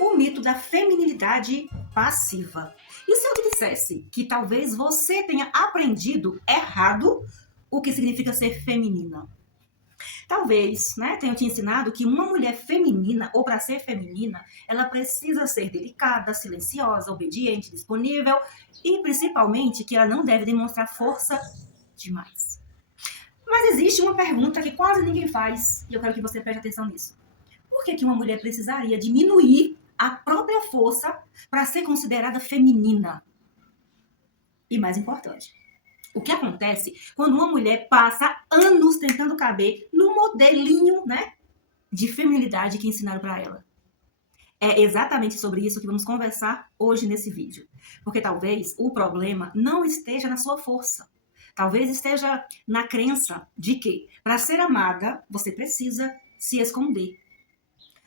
o mito da feminilidade passiva. E se eu te dissesse que talvez você tenha aprendido errado o que significa ser feminina? Talvez, né, tenham te ensinado que uma mulher feminina, ou para ser feminina, ela precisa ser delicada, silenciosa, obediente, disponível e principalmente que ela não deve demonstrar força demais. Mas existe uma pergunta que quase ninguém faz e eu quero que você preste atenção nisso. Por que uma mulher precisaria diminuir a própria força para ser considerada feminina? E mais importante, o que acontece quando uma mulher passa anos tentando caber no modelinho, né, de feminilidade que ensinaram para ela? É exatamente sobre isso que vamos conversar hoje nesse vídeo. Porque talvez o problema não esteja na sua força. Talvez esteja na crença de que, para ser amada, você precisa se esconder.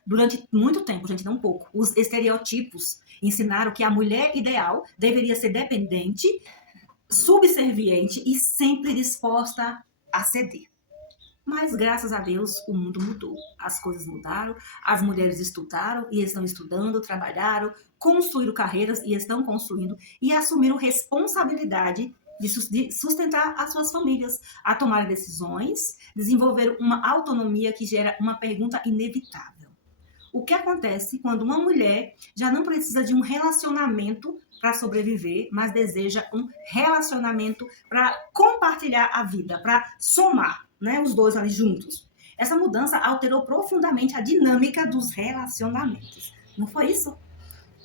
Durante muito tempo, gente, não pouco, os estereotipos ensinaram que a mulher ideal deveria ser dependente, subserviente e sempre disposta a ceder. Mas, graças a Deus, o mundo mudou. As coisas mudaram, as mulheres estudaram e estão estudando, trabalharam, construíram carreiras e estão construindo e assumiram responsabilidade de sustentar as suas famílias, a tomar decisões, desenvolver uma autonomia que gera uma pergunta inevitável. O que acontece quando uma mulher já não precisa de um relacionamento para sobreviver, mas deseja um relacionamento para compartilhar a vida, para somar, né, os dois ali juntos? Essa mudança alterou profundamente a dinâmica dos relacionamentos. Não foi isso?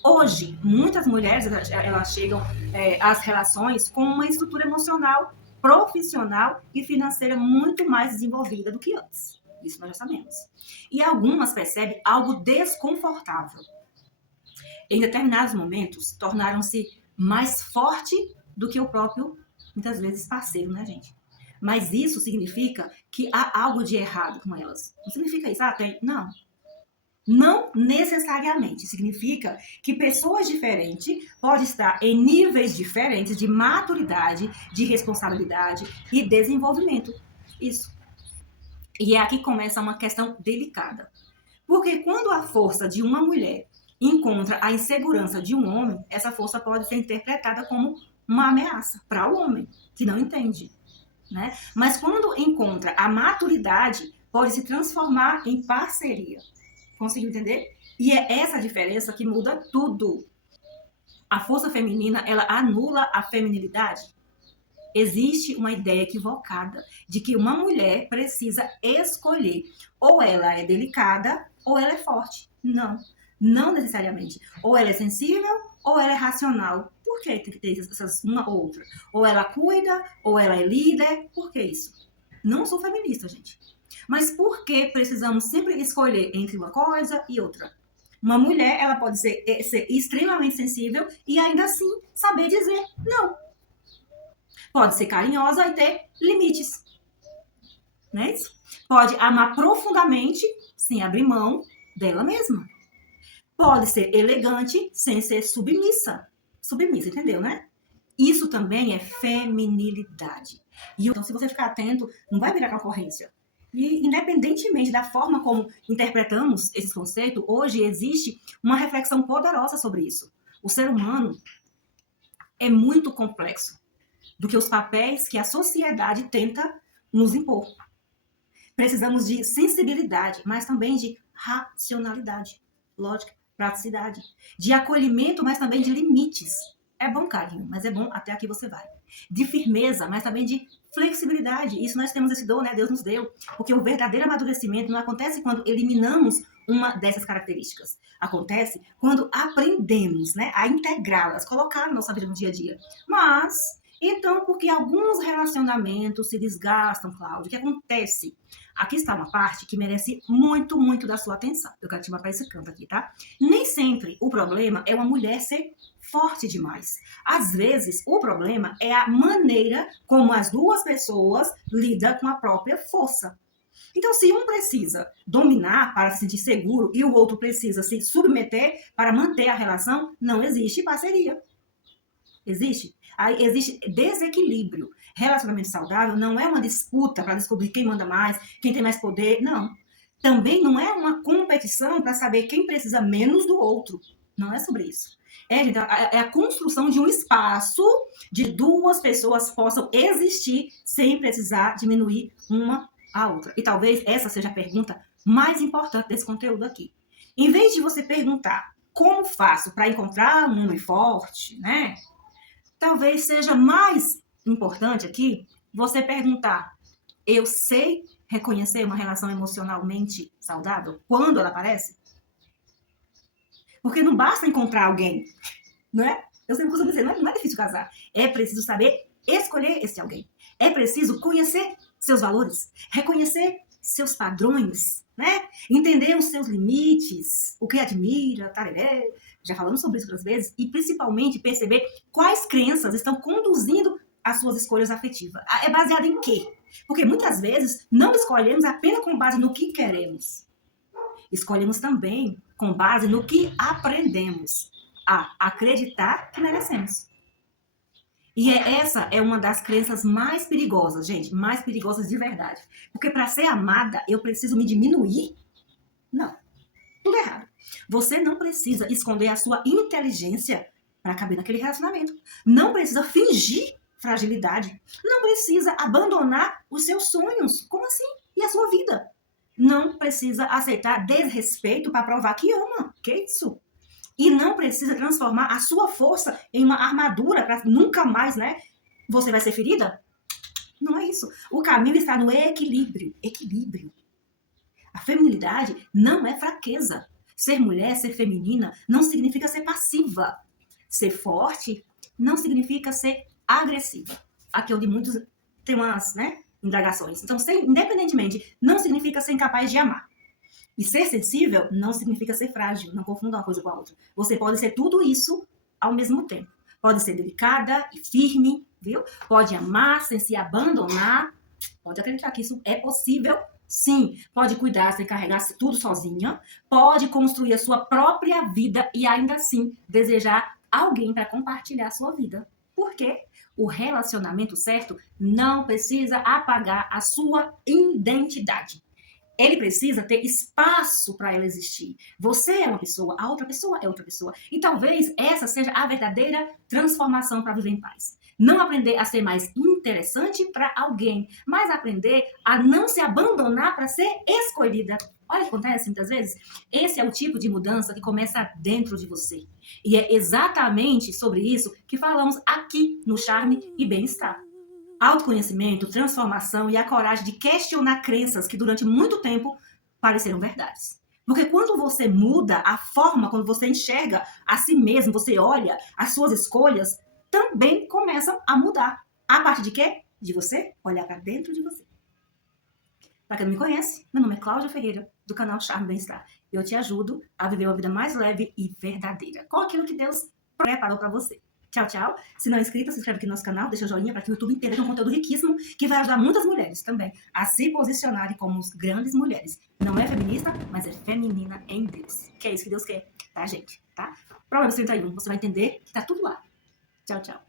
Hoje, muitas mulheres elas chegam às relações com uma estrutura emocional, profissional e financeira muito mais desenvolvida do que antes. Isso nós já sabemos. E algumas percebem algo desconfortável. Em determinados momentos, tornaram-se mais forte do que o próprio, muitas vezes, parceiro, né, gente? Mas isso significa que há algo de errado com elas. Não significa isso, tem. Não. Não necessariamente. Significa que pessoas diferentes podem estar em níveis diferentes de maturidade, de responsabilidade e desenvolvimento. Isso. E é aqui que começa uma questão delicada. Porque quando a força de uma mulher encontra a insegurança de um homem, essa força pode ser interpretada como uma ameaça para o homem, que não entende. Né? Mas quando encontra a maturidade, pode se transformar em parceria. Conseguiu entender? E é essa diferença que muda tudo. A força feminina, ela anula a feminilidade? Existe uma ideia equivocada de que uma mulher precisa escolher. Ou ela é delicada, ou ela é forte. Não, não necessariamente. Ou ela é sensível, ou ela é racional. Por que tem que ter essas uma ou outra? Ou ela cuida, ou ela é líder. Por que isso? Não sou feminista, gente. Mas por que precisamos sempre escolher entre uma coisa e outra? Uma mulher, ela pode ser extremamente sensível e ainda assim saber dizer não. Pode ser carinhosa e ter limites. Não é isso? Pode amar profundamente sem abrir mão dela mesma. Pode ser elegante sem ser submissa. Submissa, entendeu, né? Isso também é feminilidade. E então, se você ficar atento, não vai virar concorrência. E independentemente da forma como interpretamos esses conceitos, hoje existe uma reflexão poderosa sobre isso. O ser humano é muito complexo do que os papéis que a sociedade tenta nos impor. Precisamos de sensibilidade, mas também de racionalidade, lógica, praticidade, de acolhimento, mas também de limites. É bom carinho, mas é bom até aqui você vai. De firmeza, mas também de flexibilidade. Isso nós temos esse dom, né? Deus nos deu. Porque o verdadeiro amadurecimento não acontece quando eliminamos uma dessas características. Acontece quando aprendemos, né, a integrá-las, colocar na nossa vida no dia a dia. Mas então, porque alguns relacionamentos se desgastam, Cláudia, o que acontece? Aqui está uma parte que merece muito, muito da sua atenção. Eu quero te chamar para esse canto aqui, tá? Nem sempre o problema é uma mulher ser forte demais. Às vezes, o problema é a maneira como as duas pessoas lidam com a própria força. Então, se um precisa dominar para se sentir seguro e o outro precisa se submeter para manter a relação, não existe parceria. Existe? Aí existe desequilíbrio. Relacionamento saudável não é uma disputa para descobrir quem manda mais, quem tem mais poder. Não. Também não é uma competição para saber quem precisa menos do outro. Não é sobre isso. É a construção de um espaço de duas pessoas possam existir sem precisar diminuir uma a outra. E talvez essa seja a pergunta mais importante desse conteúdo aqui. Em vez de você perguntar como faço para encontrar um homem forte, né? Talvez seja mais importante aqui você perguntar: eu sei reconhecer uma relação emocionalmente saudável quando ela aparece? Porque não basta encontrar alguém, não é? Eu sempre costumo dizer, não é difícil casar. É preciso saber escolher esse alguém. É preciso conhecer seus valores, reconhecer seus padrões, né? Entender os seus limites, o que admira, tararé. Já falamos sobre isso outras vezes. E principalmente perceber quais crenças estão conduzindo as suas escolhas afetivas. É baseado em quê? Porque muitas vezes não escolhemos apenas com base no que queremos. Escolhemos também com base no que aprendemos a acreditar que merecemos. E essa é uma das crenças mais perigosas, gente, mais perigosas de verdade. Porque para ser amada, eu preciso me diminuir? Não, tudo errado. Você não precisa esconder a sua inteligência para caber naquele relacionamento. Não precisa fingir fragilidade. Não precisa abandonar os seus sonhos. Como assim? E a sua vida? Não precisa aceitar desrespeito para provar que ama. Que isso? E não precisa transformar a sua força em uma armadura para nunca mais, né? Você vai ser ferida? Não é isso. O caminho está no equilíbrio. Equilíbrio. A feminilidade não é fraqueza. Ser mulher, ser feminina, não significa ser passiva. Ser forte não significa ser agressiva. Aqui onde muitos têm umas, né, indagações. Então, independentemente, não significa ser incapaz de amar. E ser sensível não significa ser frágil. Não confunda uma coisa com a outra. Você pode ser tudo isso ao mesmo tempo. Pode ser delicada e firme, viu? Pode amar sem se abandonar. Pode acreditar que isso é possível, sim. Pode cuidar sem carregar tudo sozinha. Pode construir a sua própria vida e ainda assim desejar alguém para compartilhar a sua vida. Por quê? O relacionamento certo não precisa apagar a sua identidade. Ele precisa ter espaço para ela existir. Você é uma pessoa, a outra pessoa é outra pessoa. E talvez essa seja a verdadeira transformação para viver em paz. Não aprender a ser mais interessante para alguém, mas aprender a não se abandonar para ser escolhida. Olha o que acontece muitas vezes. Esse é o tipo de mudança que começa dentro de você. E é exatamente sobre isso que falamos aqui no Charme e Bem-Estar. Autoconhecimento, transformação e a coragem de questionar crenças que durante muito tempo pareceram verdades. Porque quando você muda a forma, quando você enxerga a si mesmo, você olha, as suas escolhas também começam a mudar. A partir de quê? De você olhar para dentro de você. Para quem não me conhece, meu nome é Cláudia Ferreira, do canal Charme Bem-Estar. Eu te ajudo a viver uma vida mais leve e verdadeira, com aquilo que Deus preparou para você. Tchau, tchau. Se não é inscrita, se inscreve aqui no nosso canal, deixa o joinha para que o YouTube inteiro tenha um conteúdo riquíssimo que vai ajudar muitas mulheres também a se posicionarem como grandes mulheres. Não é feminista, mas é feminina em Deus. Que é isso que Deus quer, tá, gente? Tá? Provérbios 31, você vai entender que tá tudo lá. Tchau, tchau.